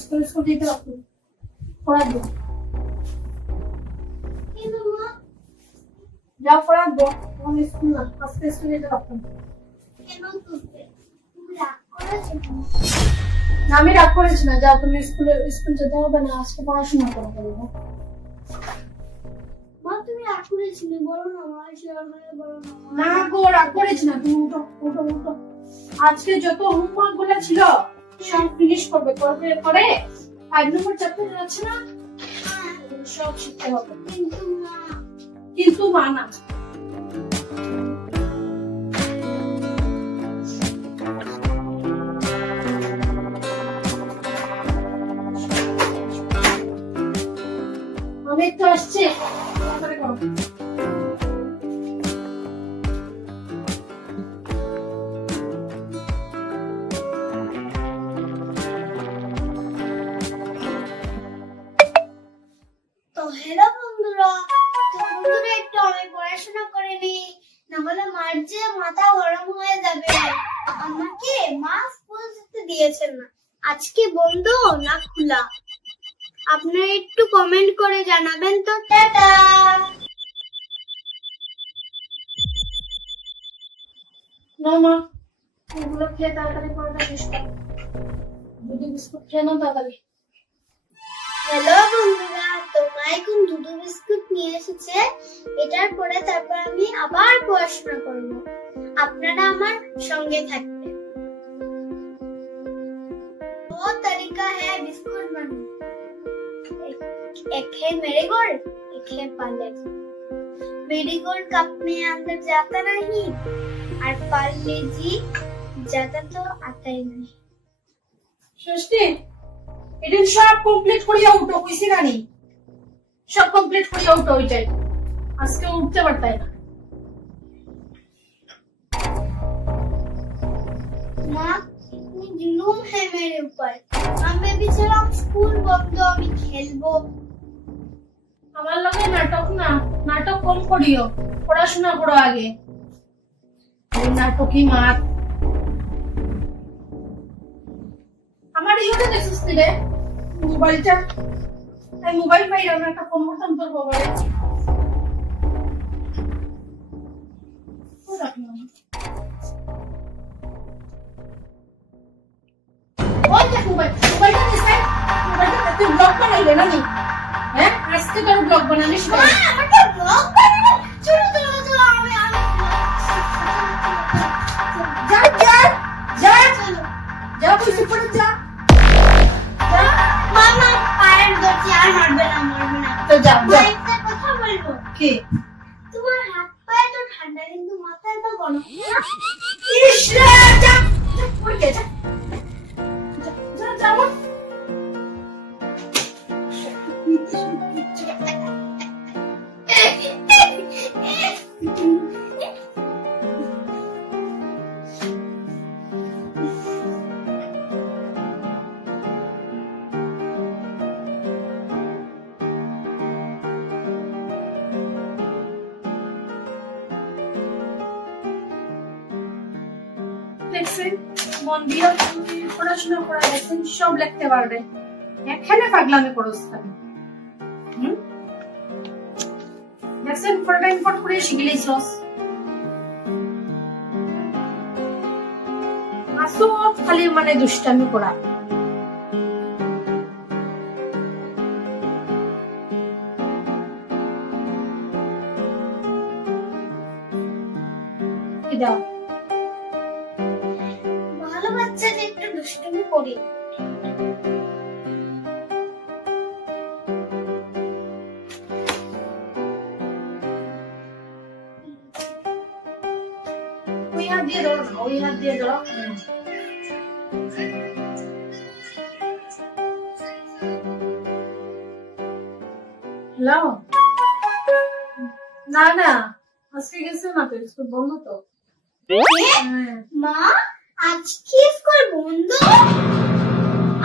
School দিতে রাখো, পড়াবো। যাও পড়াবো, আমি স্কুল না, আজকে স্কুল দিতে রাখো। না আমি রাগ করেছি না, যাও তুমি স্কুল যেতে হবে না, আজকে পড়াশোনা করো। মা তুমি রাগ করেছিলে, বলো না মা, বলো না। না গো, রাগ করেছি না, তুমি উঠো উঠো উঠো। আজকে যত হোমওয়ার্ক গুলো ছিল সব ফিনিশ করবে, করে 5 নম্বর চ্যাপ্টার আছে না, সব শিখতে হবে। কিন্তু মা না, আমি তো আসছি। তো হ্যালো বন্ধুরা, একটু আমি পড়াশোনা করে নি, না হলে মার যে মাথা গরম হয়ে যাবে। আমাকে মা স্কুল যেতে দিয়েছেন না, আজকে বন্ধ না খোলা, আপনারা একটু কমেন্ট করে জানাবেন তো। টাটা। না মা, এগুলো খেয়ে তাড়াতাড়ি পড়াটা শেষ করো, দুধ বিস্কুট খেয়ে নাও তাড়াতাড়ি। হ্যালো বন্ধুরা, তোমরা এখন দুধ বিস্কুট নিয়ে এসেছে, এটার পরে তারপর আমি আবার পড়াশোনা করব, আপনারা আমার সঙ্গে থাকবেন। वो तरीका है बिस्कुट बनाने, एक है मेरीगोल्ड, एक है पार्ले। मेरीगोल्ड कप में अंदर जाता नहीं और पार्ले जी जाता तो आता ही नहीं। সৃষ্টি, এটা সব কমপ্লিট করিয়া উঠো, কইছি রানী, সব কমপ্লিট করিয়া উঠো। ওইটাই আজকে উঠতে পারতাই না। माँ इतनी जुलूम है मेरे ऊपर, मैं भी चला स्कूल बंद, আমি খেলবো। আমার লগে নাটক না, নাটক কম করিও, পড়াশোনা করো আগে। এই নাটকই মার। আমার ইউটা দেখছিস রে মোবাইলটা, এই মোবাইল পাই না, একটা ফোন করতাম তোর বাবারে। ওই দেখ মোবাইলটা দিছে, মোবাইলটা তুই ব্লগ বানাইলে না নি? হ্যাঁ, আজকে তোর ব্লগ বানালিস না? আমাকে ব্লগ বানানো, চলো চলো চলো, আমি যা যা যা চলো, যা বলছি পড়ে যা। মামা পায়ের ধরছি, আর মারবে না। তো যা যা। একটা কথা বলবো কি? তোমার হাত পায়ে তো ঠান্ডা, কিন্তু মাথায় তো গরম। ইস রে, যা যা পড়ে যা যা যা যা। দেখছেন, মন দিয়ে পড়াশোনা করা, দেখছেন সব লিখতে পারবে, এখানে পাগলামি করছ খালি। দেখছেন ফরটাইম ফট করে শিখলেইছস, আসো খালি মানে দুষ্টামি করা। কি দাও, ভালো বাচ্চা যে একটু দুষ্টুমি করি। ওই হাত দিয়ে ধরো না, ওই হাত দিয়ে ধরো। হ্যালো, না না আজকে গেছে না তো, স্কুল বন্ধ তো। মা আজকে স্কুল বন্ধ,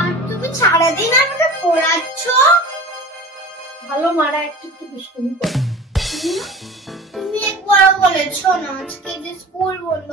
আর তুমি সারাদিন আমাকে পড়াচ্ছ। ভালো মারা একটু একটু দুষ্টুমি করে। তুমি একবারও বলেছো না আজকে যে স্কুল বন্ধ।